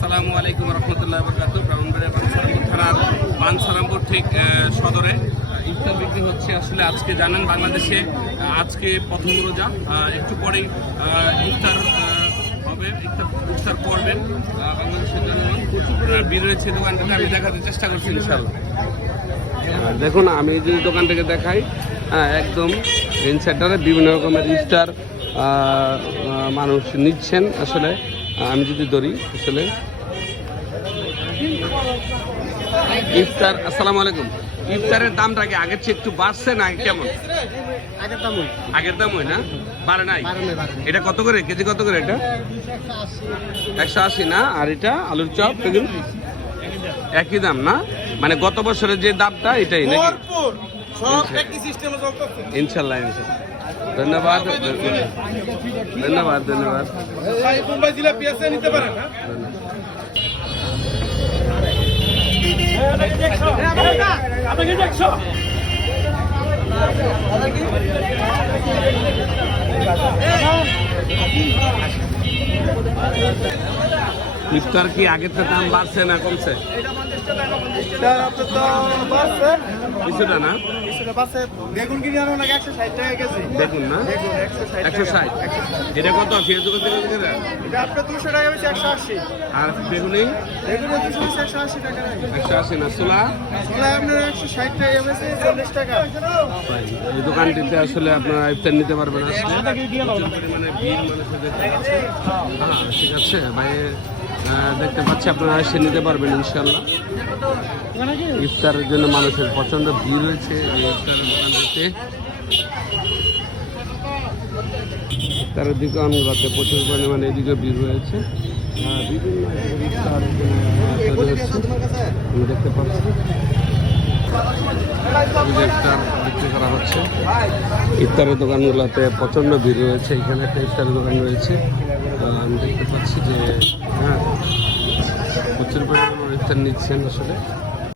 আসসালামু আলাইকুম রহমতুল্লাহ বরকাত। ব্রাহ্মণবাড়িয়া বাঞ্ছারামপুর থানার বাঞ্ছারামপুর ঠিক সদরে ইফতার বিক্রি হচ্ছে। আসলে আজকে জানেন বাংলাদেশে আজকে প্রথম রোজা, একটু পরেই ইফতার হবে, ইফতার করবেন বাংলাদেশের জনগণ। ভিড় রয়েছে দোকানটাতে, আমি দেখাতে চেষ্টা করছি ইনশাল্লাহ। দেখুন আমি যদি দোকান থেকে দেখাই, একদম মেন সেন্টারে বিভিন্ন রকমের ইফতার মানুষ নিচ্ছেন। আসলে আমি যদি ধরি, আসলে ইফতার, আসসালামু আলাইকুম, ইফতারের দামটা কি আগের চেয়ে একটু বাড়ছে না কেমন? আগের দামই না, বাড়ে নাই? এটা কত করে কেজি, কত করে এটা? 180 না? আর এটা আলুর চপ একই দাম না? মানে গত বছরের যে দামটা এটাই নাকি? ইনশাল্লাহ ইনশাল্লাহ, ধন্যবাদ ধন্যবাদ ধন্যবাদ। ইফতার কি আগের থেকে দাম বাড়ছে না কমছে? কিছুটা না? বেগুন না 160। এটা কত? পেঁয়াজ কত? আর বেগুনি 180 না? ছোলা এই দোকানটিতে আসলে আপনারা ইফতার নিতে পারবেন। পরিমাণে ভিড় মানুষের দেখতে পাচ্ছে। ঠিক আছে ভাই, দেখতে পাচ্ছি আপনারা এসে নিতে পারবেন ইনশাল্লাহ। ইফতারের জন্য মানুষের প্রচন্ড ভিড় রয়েছে এই ইফতারের দোকানটিতে। ইফতারের দিকে আমগুলোতে প্রচুর পরিমাণে এদিকে ভিড় রয়েছে। বিভিন্ন ইফতার তৈরি হচ্ছে, আমি দেখতে পাচ্ছি ইফতার বিক্রি করা হচ্ছে। ইফতারের দোকানগুলোতে প্রচন্ড ভিড় রয়েছে। এখানে একটা ইফতারের দোকান রয়েছে, আমি দেখতে পাচ্ছি যে প্রচুর পরিমাণে ইফতার নিচ্ছেন আসলে।